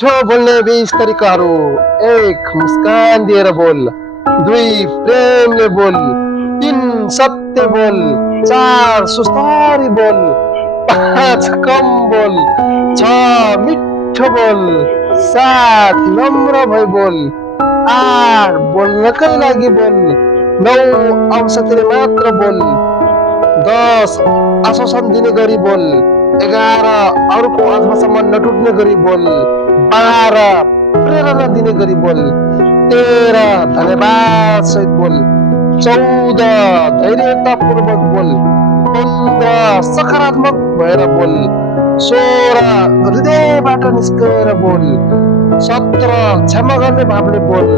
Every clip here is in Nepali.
बोलने 20 तरिकाहरू। एक मुस्कान दिएर बोल, दुई प्रेमले बोल, तीन सत्य बोल, चार सुस्तारी बोल, पाँच कम बोल, छ मिठो बोल, सात नम्र भई बोल, आठ बोल्नकै लागि बोल, नौ औषधिले मात्र बोल, 10 आश्वासन दिने गरी बोल, 11 अरूको आत्मासम्म नटुट्ने गरी बोल, 12 प्रेरणा दिने गरी बोल, 13 धन्यवाद सहित बोल, 14 धैर्यतापूर्वक बोल, 15 सकारात्मक भएर बोल, 16 हृदयबाट निस्केर बोल, 17 क्षमा गर्ने भावले बोल,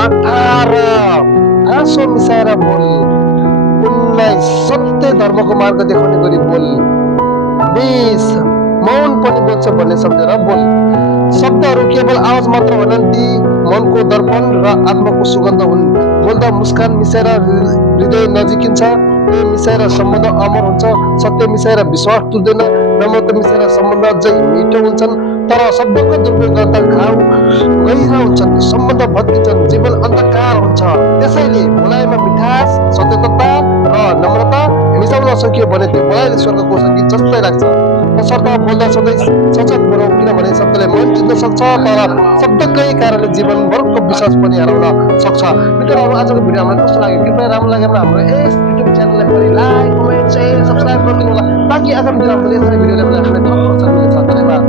18 आँसु मिसाएर बोल, 19 सत्य धर्मको मार्ग देखाउने गरी बोल, 20 मौन पनि बोल्छ भन्ने सम्झेर बोल। शब्दहरू केवल आवाज मात्र होइनन्, ती मनको दर्पण र आत्माको सुगन्ध हुन्। बोल्दा मुस्कान मिसाएर हृदय नजिकिन्छ, प्रेम मिसाएर सम्बन्ध अमर हुन्छ, सत्य मिसाएर विश्वास टुट्दैन, नम्रता मिसाएर सम्बन्ध अझै मिठो हुन्छन्। तर शब्दको दुरुपयोग गर्दा घाउ गहिरा हुन्छन्, सम्बन्ध भत्किन्छन्, जीवन अन्धकार हुन्छ। त्यसैले बोलाइमा मिठास, सत्यता र नम्रता मिसाउन सकियो भने त्यो बोलाइले स्वर्गको सङ्गीत जस्तै लाग्छ। तसर्थ बोल्दा सधैँ सचेत बनाऊ, किनभने शब्दले मन जित्न सक्छ, तर शब्दकै कारणले जीवनभरको विश्वास पनि हराउन सक्छ। मित्रहरू, आजको भिडियो हामीलाई कस्तो लाग्यो? कृपया राम्रो लाग्यो भने हाम्रो यस युट्युब च्यानललाई पनि लाइक, कमेन्ट, सेयर, सब्सक्राइब गरिदिनु होला, ताकि आगामी दिनमा यसरी भिडियोले पनि हामीलाई प्रोत्साहन मिल्छ। धन्यवाद।